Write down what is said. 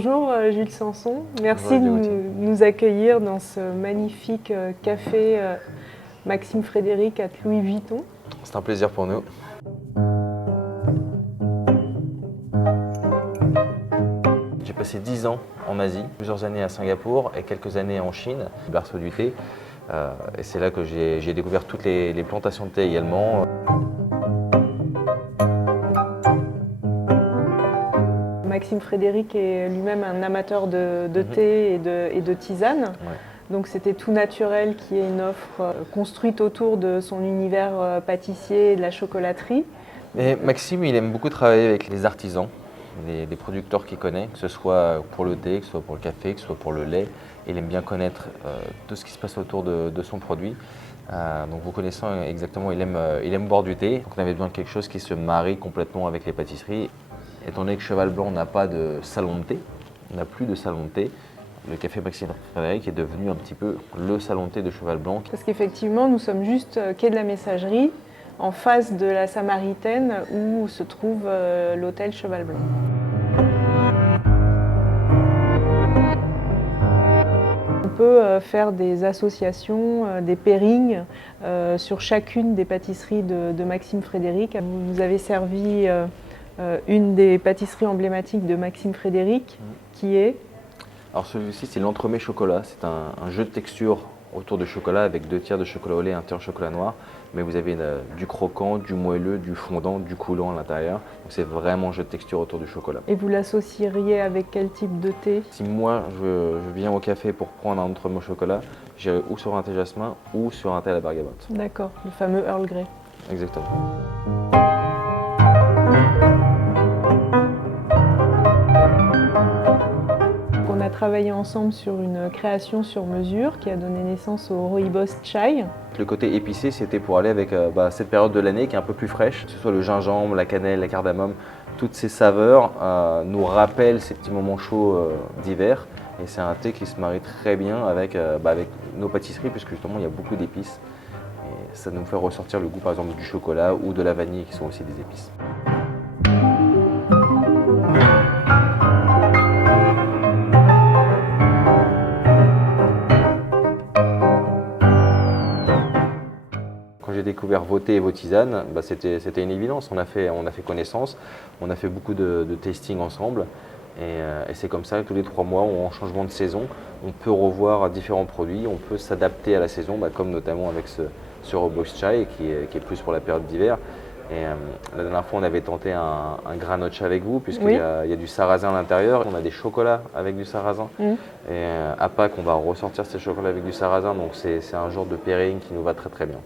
Bonjour Jules Sanson, merci Bonjour, de nous accueillir dans ce magnifique café Maxime Frédéric à Louis Vuitton. C'est un plaisir pour nous. J'ai passé 10 ans en Asie, plusieurs années à Singapour et quelques années en Chine, berceau du thé. Et c'est là que j'ai découvert toutes les plantations de thé également. Maxime Frédéric est lui-même un amateur de thé et de tisane. Ouais. Donc c'était tout naturel qu'il y ait une offre construite autour de son univers pâtissier et de la chocolaterie. Et Maxime, il aime beaucoup travailler avec les artisans, les producteurs qu'il connaît, que ce soit pour le thé, que ce soit pour le café, que ce soit pour le lait. Il aime bien connaître tout ce qui se passe autour de son produit. Donc vous connaissant exactement, il aime boire du thé. Donc on avait besoin de quelque chose qui se marie complètement avec les pâtisseries. Étant donné que Cheval Blanc n'a pas de salon de thé, on n'a plus de salon de thé, le café Maxime Frédéric est devenu un petit peu le salon de thé de Cheval Blanc. Parce qu'effectivement, nous sommes juste quai de la Messagerie, en face de la Samaritaine où se trouve l'hôtel Cheval Blanc. On peut faire des associations, des pairings sur chacune des pâtisseries de Maxime Frédéric. Vous nous avez servi une des pâtisseries emblématiques de Maxime Frédéric, qui est… Alors celui-ci, c'est l'entremets chocolat. C'est un jeu de texture autour de chocolat avec 2 tiers de chocolat au lait et 1 tiers de chocolat noir. Mais vous avez du croquant, du moelleux, du fondant, du coulant à l'intérieur. Donc c'est vraiment un jeu de texture autour du chocolat. Et vous l'associeriez avec quel type de thé? Si moi, je viens au café pour prendre un entremets au chocolat, j'irai ou sur un thé jasmin ou sur un thé à la bergamote. D'accord, le fameux Earl Grey. Exactement. On a travaillé ensemble sur une création sur mesure qui a donné naissance au Rooibos Chai. Le côté épicé, c'était pour aller avec cette période de l'année qui est un peu plus fraîche, que ce soit le gingembre, la cannelle, la cardamome, toutes ces saveurs nous rappellent ces petits moments chauds d'hiver. Et c'est un thé qui se marie très bien avec nos pâtisseries, puisque justement il y a beaucoup d'épices. Et ça nous fait ressortir le goût par exemple du chocolat ou de la vanille qui sont aussi des épices. Quand j'ai découvert vos thés et vos tisanes, c'était une évidence. On a fait connaissance, on a fait beaucoup de tasting ensemble. Et c'est comme ça que tous les 3 mois, en changement de saison, on peut revoir différents produits, on peut s'adapter à la saison, comme notamment avec ce Rooibos Chai qui est plus pour la période d'hiver. Et la dernière fois, on avait tenté un granola avec vous, puisqu'il y a du sarrasin à l'intérieur. On a des chocolats avec du sarrasin. Et à Pâques, on va ressortir ces chocolats avec du sarrasin. Donc c'est un genre de pairing qui nous va très très bien.